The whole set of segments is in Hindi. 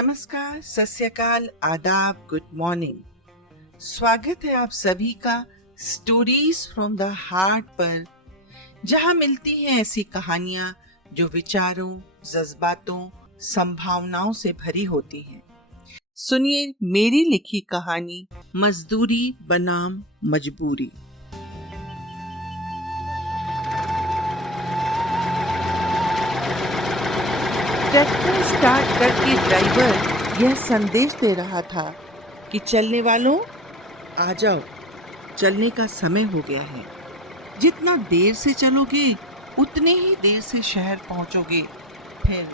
नमस्कार, सत श्री अकाल, आदाब, गुड मॉर्निंग। स्वागत है आप सभी का स्टोरीज फ्रॉम द हार्ट पर, जहां मिलती हैं ऐसी कहानियां जो विचारों, जज्बातों, संभावनाओं से भरी होती हैं। सुनिए मेरी लिखी कहानी मजदूरी बनाम मजबूरी। ट्रैक्टर स्टार्ट करके ड्राइवर यह संदेश दे रहा था कि चलने वालों आ जाओ, चलने का समय हो गया है। जितना देर से चलोगे उतने ही देर से शहर पहुंचोगे। फिर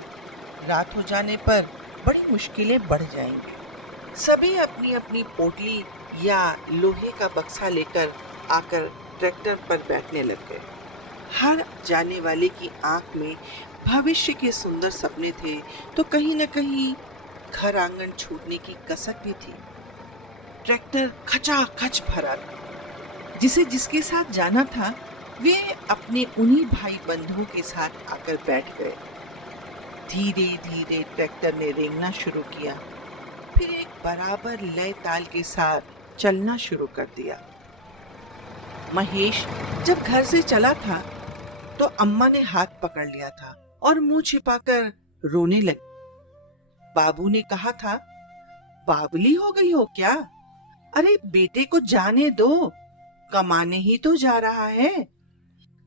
रात हो जाने पर बड़ी मुश्किलें बढ़ जाएंगी। सभी अपनी अपनी पोटली या लोहे का बक्सा लेकर आकर ट्रैक्टर पर बैठने लग गए। हर जाने वाले की आंख में भविष्य के सुंदर सपने थे, तो कहीं न कहीं घर आंगन छूटने की कसक भी थी। ट्रैक्टर खचाखच भरा था। जिसे जिसके साथ जाना था वे अपने उन्हीं भाई बंधुओं के साथ आकर बैठ गए। धीरे धीरे ट्रैक्टर ने रेंगना शुरू किया, फिर एक बराबर लय ताल के साथ चलना शुरू कर दिया। महेश जब घर से चला था तो अम्मा ने हाथ पकड़ लिया था और मुंह छिपाकर रोने लगी। बाबू ने कहा था, बावली हो गई हो क्या? अरे बेटे को जाने दो, कमाने ही तो जा रहा है।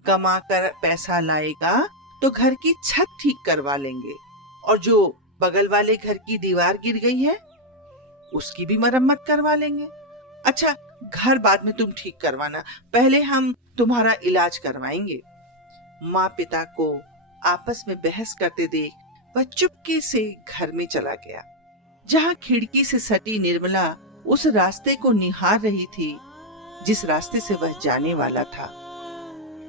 कमा कर पैसा लाएगा तो घर की छत ठीक करवा लेंगे, और जो बगल वाले घर की दीवार गिर गई है उसकी भी मरम्मत करवा लेंगे। अच्छा, घर बाद में तुम ठीक करवाना, पहले हम तुम्हारा इलाज करवाएंगे। माँ पिता को आपस में बहस करते देख वह चुपके से घर में चला गया। जहाँ खिड़की से सटी निर्मला उस रास्ते को निहार रही थी जिस रास्ते से वह जाने वाला था।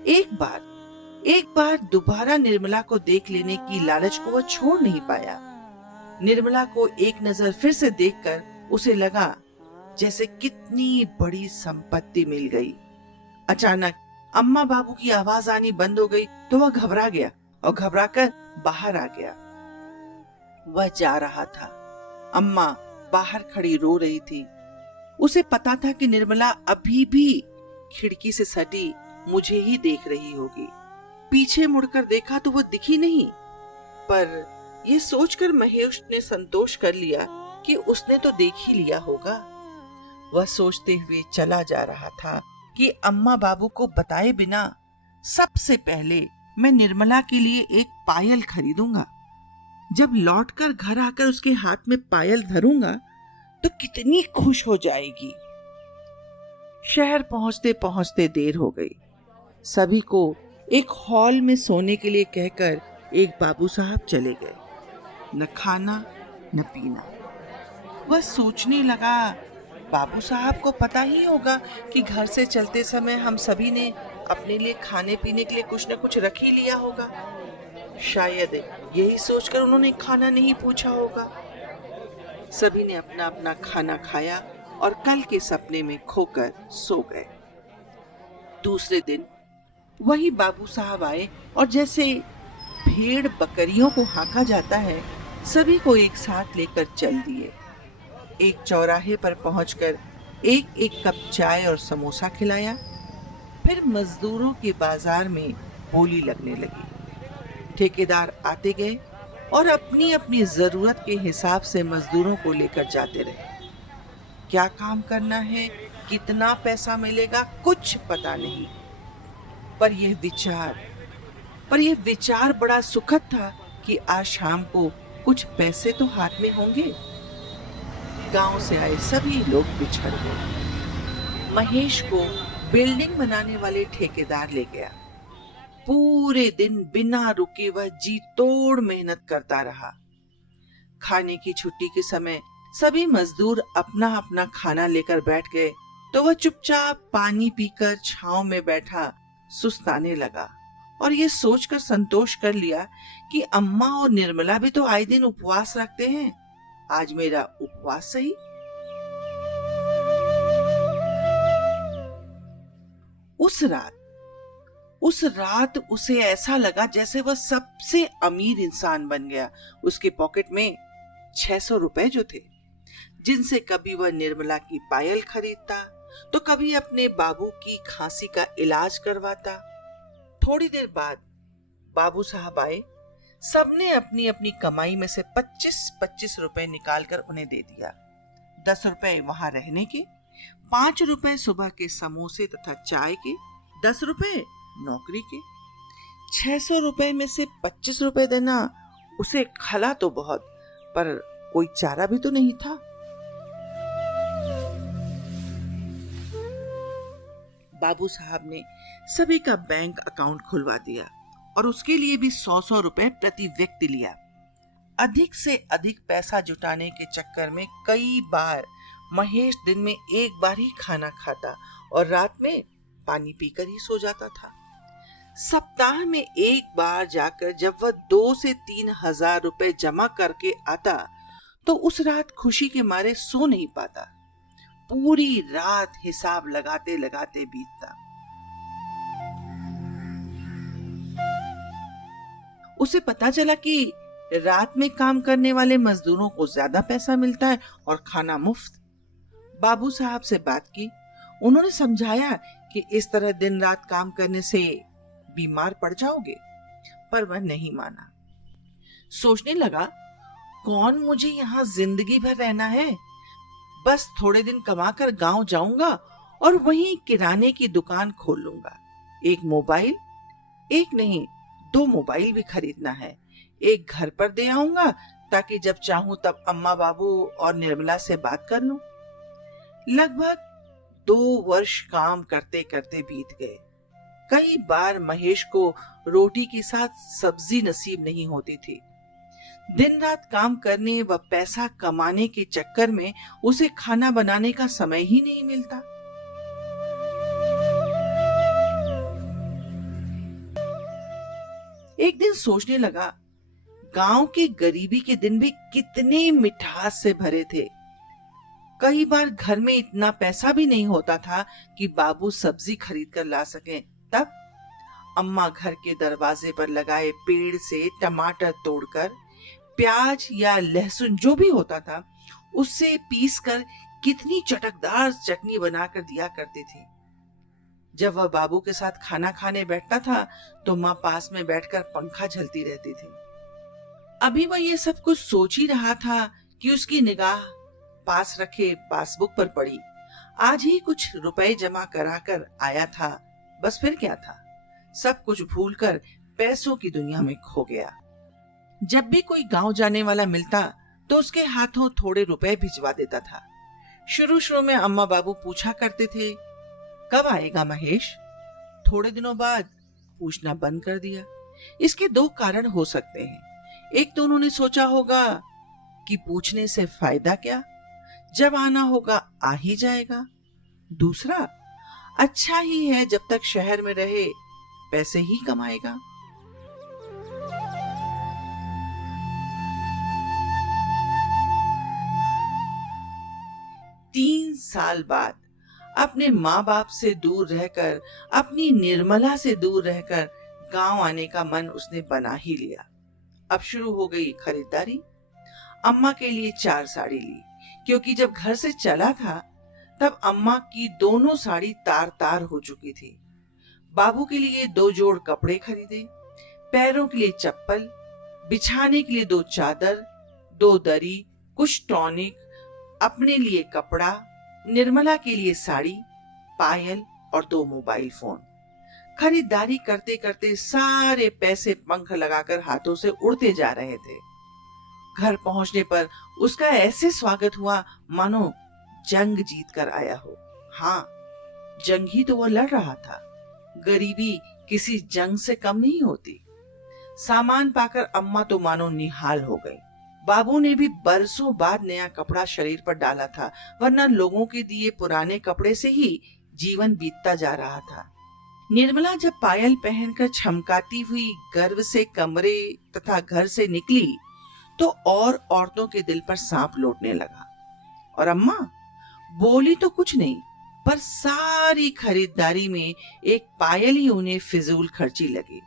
एक बार दोबारा निर्मला को देख लेने की लालच को वह छोड़ नहीं पाया। निर्मला को एक नजर फिर से देखकर उसे लगा जैसे कितनी बड़ी संपत्ति मिल गई। अचानक अम्मा बाबू की आवाज आनी बंद हो गई तो वह घबरा गया और घबराकर बाहर आ गया। वह जा रहा था। अम्मा बाहर खड़ी रो रही थी। उसे पता था कि निर्मला अभी भी खिड़की से सटी मुझे ही देख रही होगी। पीछे मुड़कर देखा तो वो दिखी नहीं, पर यह सोचकर महेश ने संतोष कर लिया कि उसने तो देख ही लिया होगा। वह सोचते हुए चला जा रहा था कि अम्मा बाबू को बताए बिना सबसे पहले मैं निर्मला के लिए एक पायल खरीदूंगा। जब लौटकर घर आकर उसके हाथ में पायल धरूंगा तो कितनी खुश हो जाएगी। शहर पहुंचते पहुंचते देर हो गई। सभी को एक हॉल में सोने के लिए कहकर एक बाबू साहब चले गए। न खाना न पीना। वह सोचने लगा, बाबू साहब को पता ही होगा कि घर से चलते समय हम सभी ने अपने लिए खाने पीने के लिए कुछ न कुछ रख ही लिया होगा। शायद यही सोचकर उन्होंने खाना नहीं पूछा होगा। सभी ने अपना अपना खाना खाया और कल के सपने में खोकर सो गए। दूसरे दिन वही बाबू साहब आए और जैसे भेड़ बकरियों को हाँका जाता है, सभी को एक साथ लेकर चल दिए। एक चौराहे पर पहुंचकर एक एक कप चाय और समोसा खिलाया। फिर मजदूरों के बाजार में बोली लगने लगी। ठेकेदार आते गए और अपनी अपनी जरूरत के हिसाब से मजदूरों को लेकर जाते रहे। क्या काम करना है, कितना पैसा मिलेगा, कुछ पता नहीं। पर यह विचार बड़ा सुखद था कि आज शाम को कुछ पैसे तो हाथ में होंगे। गांव से आए सभी लोग बिछड़ गए। महेश को बिल्डिंग बनाने वाले ठेकेदार ले गया। पूरे दिन बिना रुके वह जी तोड़ मेहनत करता रहा। खाने की छुट्टी के समय सभी मजदूर अपना अपना खाना लेकर बैठ गए तो वह चुपचाप पानी पीकर छांव में बैठा सुस्ताने लगा और ये सोचकर संतोष कर लिया कि अम्मा और निर्मला भी तो आए दिन उपवास रखते हैं, आज मेरा उपवास सही। उस रात उसे ऐसा लगा जैसे वह सबसे अमीर इंसान बन गया। उसके पॉकेट में ₹600 जो थे, जिनसे कभी वह निर्मला की पायल खरीदता तो कभी अपने बाबू की खांसी का इलाज करवाता। थोड़ी देर बाद बाबू साहब आए। सबने अपनी अपनी कमाई में से 25-25 रुपए निकालकर उन्हें दे दिया। 10 रुपए वहां रहने के, 5 रुपए सुबह के समोसे तथा चाय के, 10 रुपए नौकरी के। 600 रुपए में से 25 रुपए देना उसे खला तो बहुत, पर कोई चारा भी तो नहीं था। बाबू साहब ने सभी का बैंक अकाउंट खुलवा दिया और उसके लिए भी 100-100 रुपए प्रति व्यक्ति लिया। अधिक से अधिक पैसा जुटाने के चक्कर में कई बार महेश दिन में एक बार ही खाना खाता और रात में पानी पीकर ही सो जाता था। सप्ताह में एक बार जाकर जब वह 2 से 3 हजार रुपए जमा करके आता तो उस रात खुशी के मारे सो नहीं पाता। पूरी रात हिसाब लगाते लगाते बीतता। उसे पता चला कि रात में काम करने वाले मजदूरों को ज्यादा पैसा मिलता है और खाना मुफ्त। बाबू साहब से बात की। उन्होंने समझाया कि इस तरह दिन रात काम करने से बीमार पड़ जाओगे, पर वह नहीं माना। सोचने लगा, कौन मुझे यहाँ जिंदगी भर रहना है? बस थोड़े दिन कमाकर गांव जाऊंगा और वहीं किराने की दुकान खोल लूंगा। एक मोबाइल, एक नहीं 2 मोबाइल भी खरीदना है। एक घर पर दे आऊंगा ताकि जब चाहूं तब अम्मा बाबू और निर्मला से बात कर लूं। लगभग 2 वर्ष काम करते करते बीत गए। कई बार महेश को रोटी के साथ सब्जी नसीब नहीं होती थी। दिन रात काम करने व पैसा कमाने के चक्कर में उसे खाना बनाने का समय ही नहीं मिलता। एक दिन सोचने लगा, गांव के गरीबी के दिन भी कितने मिठास से भरे थे। कई बार घर में इतना पैसा भी नहीं होता था कि बाबू सब्जी खरीद कर ला सकें। तब अम्मा घर के दरवाजे पर लगाए पेड़ से टमाटर तोड़कर, प्याज या लहसुन जो भी होता था उससे पीसकर कितनी चटकदार चटनी बनाकर दिया करती थी। जब वह बाबू के साथ खाना खाने बैठता था तो माँ पास में बैठकर पंखा झलती रहती थी। अभी वह ये सब कुछ सोच ही रहा था कि उसकी निगाह पास रखे पासबुक पर पड़ी। आज ही कुछ रुपए जमा कराकर आया था, बस फिर क्या था, सब कुछ भूलकर पैसों की दुनिया में खो गया। जब भी कोई गांव जाने वाला मिलता तो उसके हाथों थोड़े रुपए भिजवा देता था। शुरू शुरू में अम्मा बाबू पूछा करते थे, कब आएगा महेश? थोड़े दिनों बाद पूछना बंद कर दिया। इसके 2 कारण हो सकते हैं। एक तो उन्होंने सोचा होगा कि पूछने से फायदा क्या, जब आना होगा आ ही जाएगा। दूसरा, अच्छा ही है जब तक शहर में रहे पैसे ही कमाएगा। तीन साल बाद अपने माँ बाप से दूर रहकर, अपनी निर्मला से दूर रहकर गांव आने का मन उसने बना ही लिया। अब शुरू हो गई खरीदारी। अम्मा के लिए 4 साड़ी ली, क्योंकि जब घर से चला था तब अम्मा की दोनों साड़ी तार तार हो चुकी थी। बाबू के लिए 2 जोड़ कपड़े खरीदे, पैरों के लिए चप्पल, बिछाने के लिए 2 चादर, 2 दरी, कुछ टॉनिक, अपने लिए कपड़ा, निर्मला के लिए साड़ी, पायल और 2 मोबाइल फोन। खरीदारी करते करते सारे पैसे पंख लगाकर हाथों से उड़ते जा रहे थे। घर पहुंचने पर उसका ऐसे स्वागत हुआ मानो जंग जीत कर आया हो। हाँ, जंग ही तो वो लड़ रहा था। गरीबी किसी जंग से कम नहीं होती। सामान पाकर अम्मा तो मानो निहाल हो गई। बाबू ने भी बरसों बाद नया कपड़ा शरीर पर डाला था, वरना लोगों के दिए पुराने कपड़े से ही जीवन बीतता जा रहा था। निर्मला जब पायल पहनकर छमकाती हुई गर्व से कमरे तथा घर से निकली तो और औरतों के दिल पर सांप लौटने लगा। और अम्मा बोली तो कुछ नहीं, पर सारी खरीदारी में एक पायल ही उन्हें फिजूल खर्ची लगी।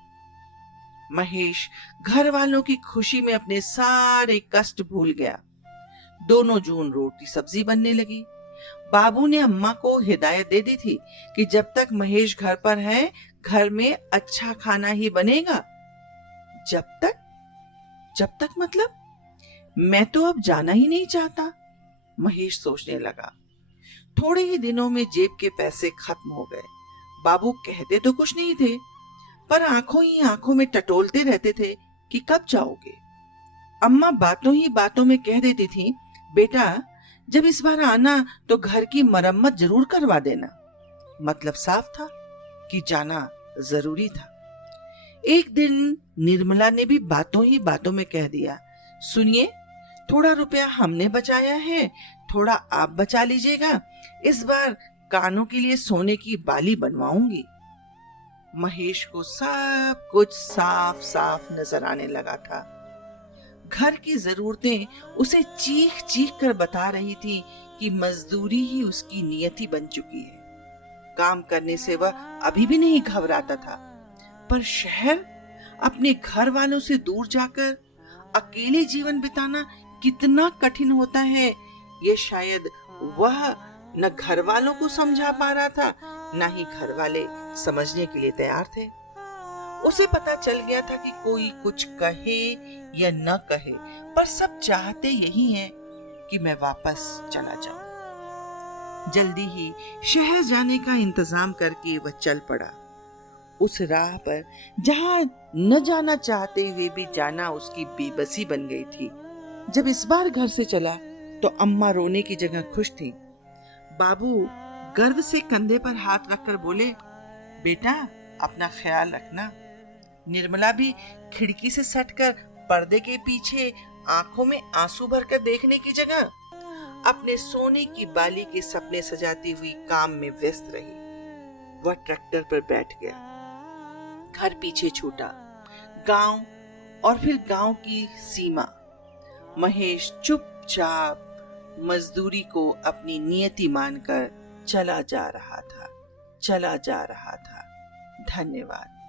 महेश घर वालों की खुशी में अपने सारे कष्ट भूल गया। दोनों जून रोटी सब्जी बनने लगी। बाबू ने अम्मा को हिदायत दे दी थी कि जब तक महेश घर पर है, घर में अच्छा खाना ही बनेगा। जब तक मतलब? मैं तो अब जाना ही नहीं चाहता, महेश सोचने लगा। थोड़े ही दिनों में जेब के पैसे खत्म हो गए। बाबू कहते तो कुछ नहीं थे, पर आंखों ही आंखों में टटोलते रहते थे कि कब जाओगे। अम्मा बातों ही बातों में कह देती थी, बेटा जब इस बार आना तो घर की मरम्मत जरूर करवा देना। मतलब साफ था कि जाना जरूरी था। एक दिन निर्मला ने भी बातों ही बातों में कह दिया, सुनिए, थोड़ा रुपया हमने बचाया है, थोड़ा आप बचा लीजिएगा। इस बार कानों के लिए सोने की बाली बनवाऊंगी। महेश को सब कुछ साफ साफ नजर आने लगा था। घर की जरूरतें उसे चीख चीख कर बता रही थी कि मजदूरी ही उसकी नियति बन चुकी है। काम करने से वह अभी भी नहीं घबराता था, पर शहर, अपने घर वालों से दूर जाकर अकेले जीवन बिताना कितना कठिन होता है, ये शायद वह न घर वालों को समझा पा रहा था, न ही घर वाले समझने के लिए तैयार थे। उसे पता चल गया था कि कोई कुछ कहे या न कहे, पर सब चाहते यही हैं कि मैं वापस चला जाऊं। जल्दी ही शहर जाने का इंतजाम करके वह चल पड़ा। उस राह पर जहां न जाना चाहते हुए भी जाना उसकी बेबसी बन गई थी। जब इस बार घर से चला तो अम्मा रोने की जगह खुश थी। बाबू गर्व से कंधे पर हाथ रखकर बोले, बेटा अपना ख्याल रखना। निर्मला भी खिड़की से सटकर पर्दे के पीछे आंखों में आंसू भरकर देखने की जगह अपने सोने की बाली के सपने सजाती हुई काम में व्यस्त रही। वह ट्रैक्टर पर बैठ गया। घर पीछे छूटा, गांव और फिर गांव की सीमा। महेश चुपचाप मजदूरी को अपनी नियति मानकर चला जा रहा था। धन्यवाद।